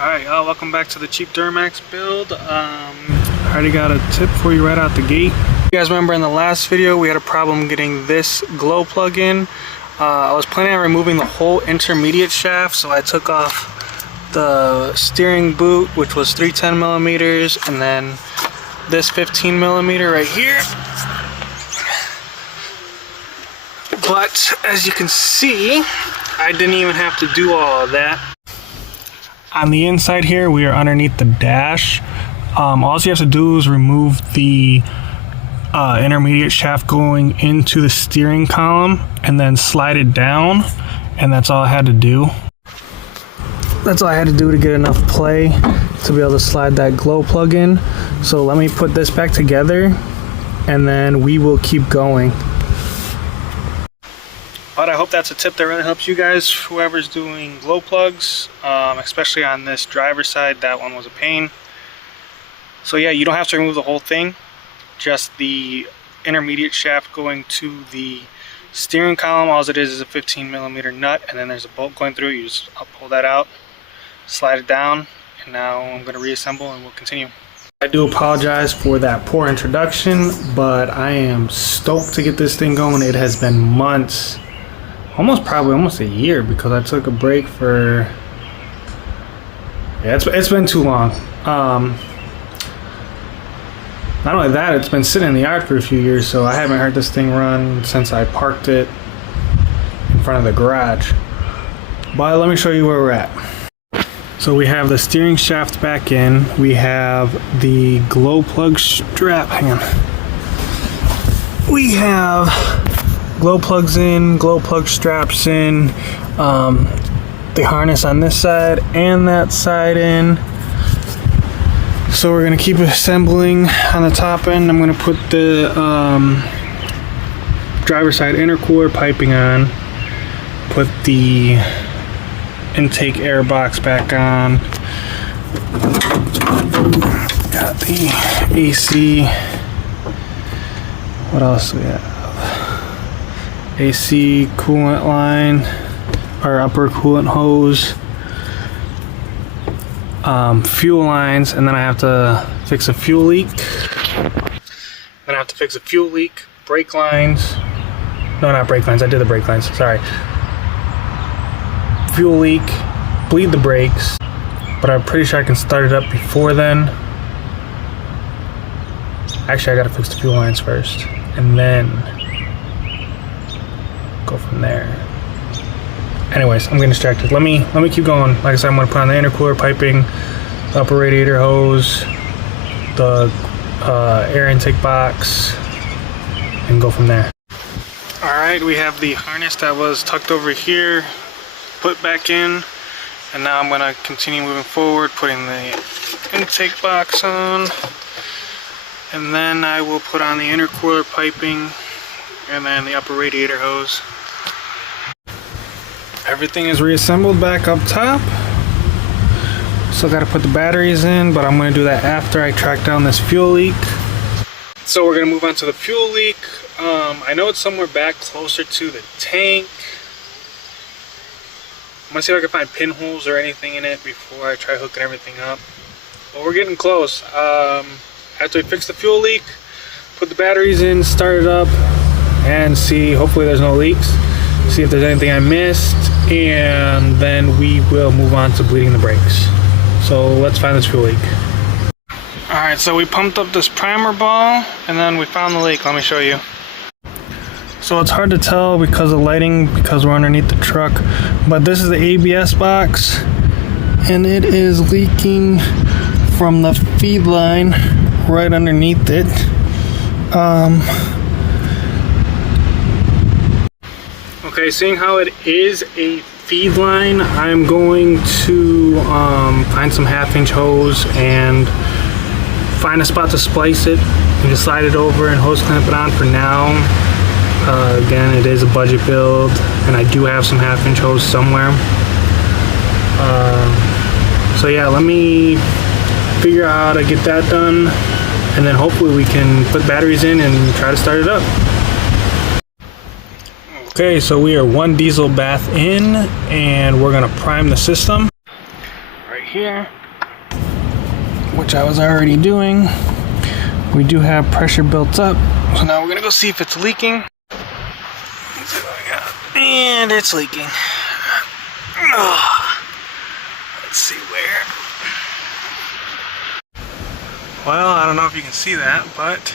Alright, welcome back to the cheap duramax build. I already got a tip for you right out the gate. You guys remember in the last video we had a problem getting this glow plug in. I was planning on removing the whole intermediate shaft, so I took off the steering boot, which was 310 millimeters, and then this 15 millimeter right here. But as you can see, I didn't even have to do all of that. On the inside here, we are underneath the dash. All you have to do is remove the intermediate shaft going into the steering column and then slide it down, and that's all I had to do. That's all I had to do to get enough play to be able to slide that glow plug in. So let me put this back together and then we will keep going. But I hope that's a tip that really helps you guys, whoever's doing glow plugs, especially on this driver's side. That one was a pain. So yeah, you don't have to remove the whole thing, just the intermediate shaft going to the steering column. All it is a 15 millimeter nut, and then there's a bolt going through. You just pull that out, slide it down, and now I'm going to reassemble and we'll continue. I do apologize for that poor introduction, but I am stoked to get this thing going. It has been months, probably almost a year, because I took a break for, yeah, it's been too long. Not only that, it's been sitting in the yard for a few years, so I haven't heard this thing run since I parked it in front of the garage. But let me show you where we're at. So we have the steering shaft back in, we have the glow plug strap, hang on. We have glow plugs in, glow plug straps in, the harness on this side and that side in. So we're gonna keep assembling on the top end. I'm gonna put the driver's side intercooler piping on, put the intake air box back on, got the AC, what else do we have? AC coolant line, or upper coolant hose, fuel lines, and then I have to fix a fuel leak. Brake lines. No, not brake lines. I did the brake lines. Sorry. Fuel leak. Bleed the brakes. But I'm pretty sure I can start it up before then. Actually, I gotta fix the fuel lines first, and then go from there. Anyways, I'm getting distracted. Let me keep going. Like I said, I'm gonna put on the intercooler piping, the upper radiator hose, the air intake box, and go from there. Alright, we have the harness that was tucked over here put back in, and now I'm gonna continue moving forward, putting the intake box on, and then I will put on the intercooler piping and then the upper radiator hose. Everything is reassembled back up top. Still got to put the batteries in, but I'm going to do that after I track down this fuel leak. So we're going to move on to the fuel leak. I know it's somewhere back closer to the tank. I'm going to see if I can find pinholes or anything in it before I try hooking everything up. But we're getting close. After we fix the fuel leak, put the batteries in, start it up, and see, hopefully there's no leaks. See if there's anything I missed, and then we will move on to bleeding the brakes. So let's find this fuel leak. Alright, so we pumped up this primer ball, and then we found the leak. Let me show you. So it's hard to tell because of lighting, because we're underneath the truck, but this is the ABS box, and it is leaking from the feed line right underneath it. Okay, seeing how it is a feed line, I'm going to find some 1/2-inch hose and find a spot to splice it and just slide it over and hose clamp it on for now. Again, it is a budget build, and I do have some 1/2-inch hose somewhere. So yeah, let me figure out how to get that done, and then hopefully we can put batteries in and try to start it up. Okay, so we are one diesel bath in, and we're gonna prime the system. Right here, which I was already doing. We do have pressure built up, so now we're gonna go see if it's leaking. Let's see what I got. And it's leaking. Oh, let's see where. Well, I don't know if you can see that, but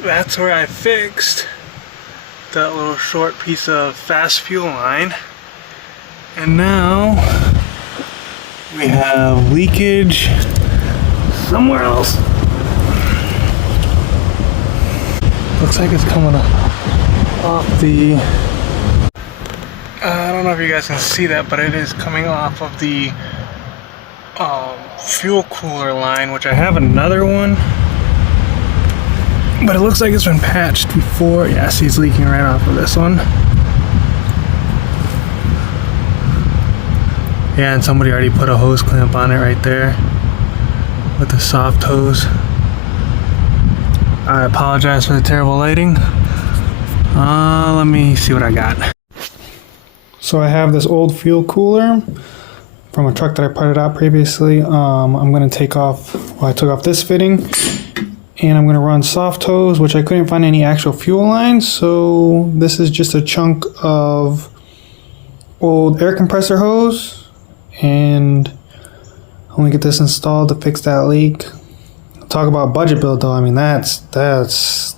that's where I fixed that little short piece of fast fuel line. And now we have leakage somewhere else. Looks like it's coming off the, I don't know if you guys can see that, but it is coming off of the fuel cooler line, which I have another one, but it looks like it's been patched before. Yeah, see, it's leaking right off of this one. Yeah, and somebody already put a hose clamp on it right there with the soft hose. I apologize for the terrible lighting. Let me see what I got. So I have this old fuel cooler from a truck that I parted out previously. I'm going to take off, well, I took off this fitting, and I'm going to run soft hose, which I couldn't find any actual fuel lines, so this is just a chunk of old air compressor hose, and I'm going to get this installed to fix that leak. Talk about budget build though, I mean that's as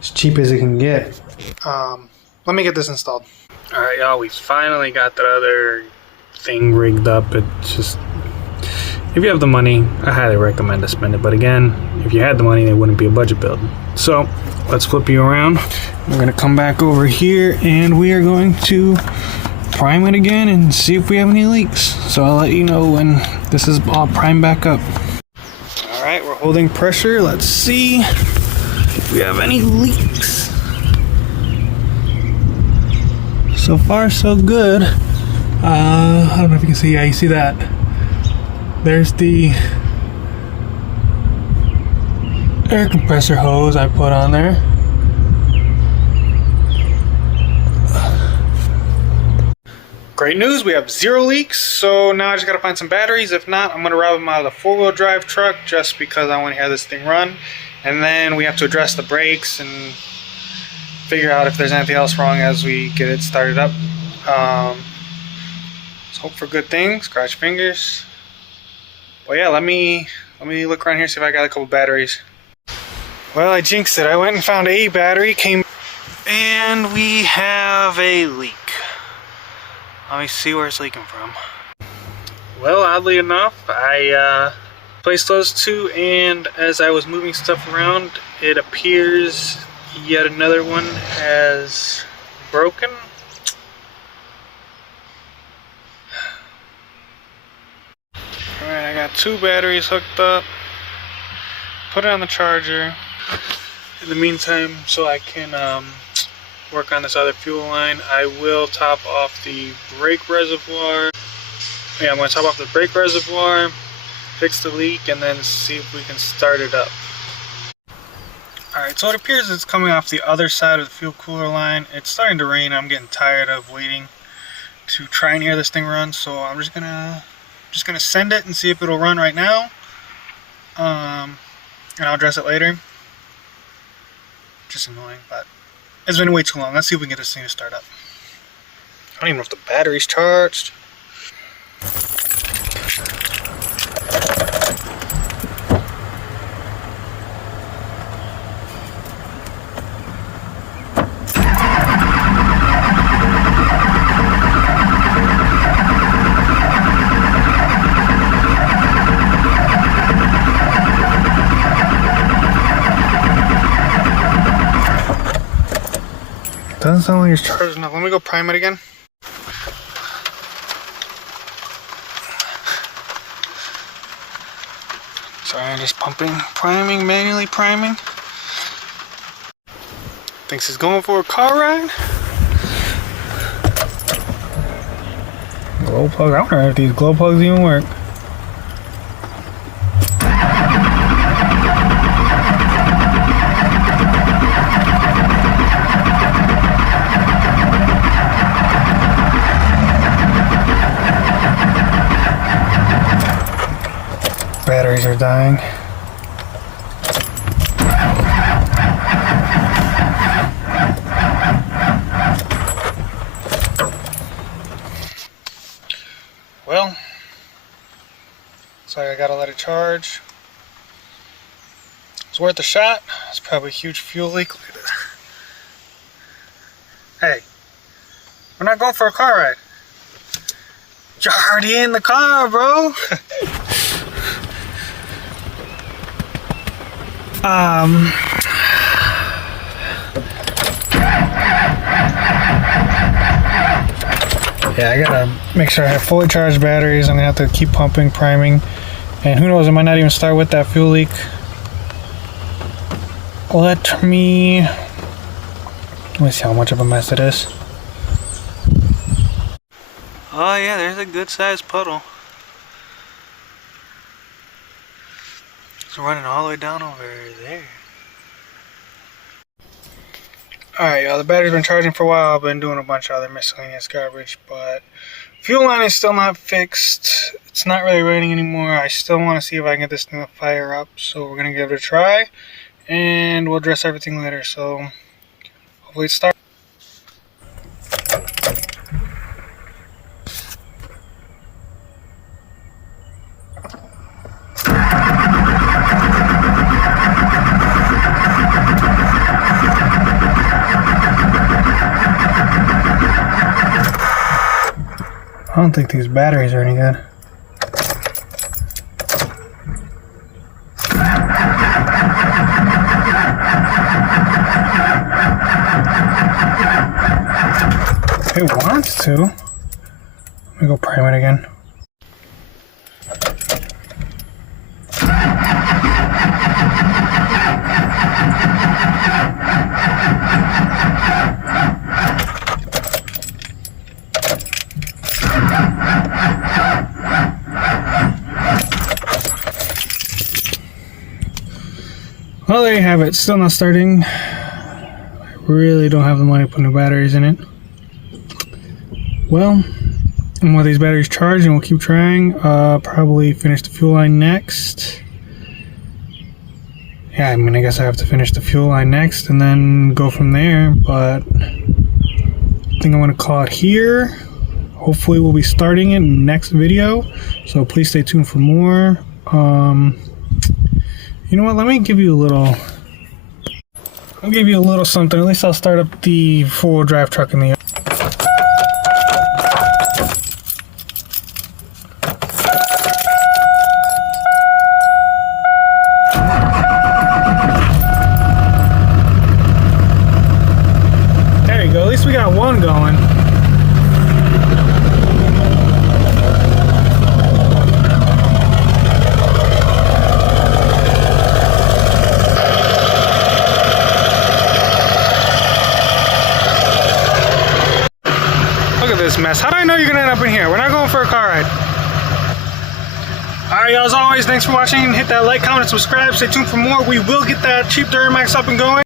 cheap as it can get. Let me get this installed. Alright y'all, we finally got that other thing rigged up. It's just, if you have the money, I highly recommend to spend it, but again, if you had the money, it wouldn't be a budget build. So let's flip you around. We're going to come back over here and we are going to prime it again and see if we have any leaks. So I'll let you know when this is all primed back up. Alright, we're holding pressure. Let's see if we have any leaks. So far, so good. I don't know if you can see. Yeah, you see that. There's the air compressor hose I put on there. Great news, we have 0 leaks, so now I just gotta find some batteries. If not, I'm gonna route them out of the 4-wheel drive truck just because I want to have this thing run. And then we have to address the brakes and figure out if there's anything else wrong as we get it started up. Let's hope for good things, cross your fingers. Well yeah, let me look around here, see if I got a couple batteries. Well, I jinxed it. I went and found a battery, and we have a leak. Let me see where it's leaking from. Well, oddly enough, I placed those two, and as I was moving stuff around, it appears yet another one has broken. Alright, I got 2 batteries hooked up. Put it on the charger. In the meantime, so I can work on this other fuel line, I will top off the brake reservoir. Yeah, I'm going to top off the brake reservoir, fix the leak, and then see if we can start it up. Alright, so it appears it's coming off the other side of the fuel cooler line. It's starting to rain. I'm getting tired of waiting to try and hear this thing run, so I'm just gonna send it and see if it'll run right now. And I'll address it later. Just annoying, but it's been way too long. Let's see if we can get this thing to start up. I don't even know if the battery's charged. Doesn't sound like it's charged enough. Let me go prime it again. Sorry, I'm just priming, manually priming. Thinks he's going for a car ride. Glow plug. I wonder if these glow plugs even work. batteries are dying. Well, so I gotta let it charge. It's worth a shot. It's probably a huge fuel leak. Look at this. Hey, we're not going for a car ride. You're already in the car, bro. Yeah, I gotta make sure I have fully charged batteries. I'm gonna have to keep pumping, priming, and who knows, it might not even start with that fuel leak. Let me see how much of a mess it is. Oh yeah, there's a good sized puddle. It's running all the way down over there. Alright, y'all, the battery's been charging for a while. I've been doing a bunch of other miscellaneous garbage, but fuel line is still not fixed. It's not really raining anymore. I still want to see if I can get this thing to fire up, so we're going to give it a try, and we'll address everything later, so hopefully it starts. I don't think these batteries are any good. It wants to. Let me go prime it again. Well, there you have it. Still not starting. I really don't have the money to put new batteries in it. Well, while these batteries charge, and we'll keep trying. Probably finish the fuel line next. Yeah, I mean, I guess I have to finish the fuel line next and then go from there. But I think I'm going to call it here. Hopefully we'll be starting it next video. So please stay tuned for more. You know what, let me give you a little, I'll give you a little something. At least I'll start up the four-wheel drive truck in the There you go, at least we got one going. Mess. How do I know you're gonna end up in here? We're not going for a car ride. Alright, y'all, as always, thanks for watching. Hit that like, comment, and subscribe. Stay tuned for more. We will get that cheap duramax up and going.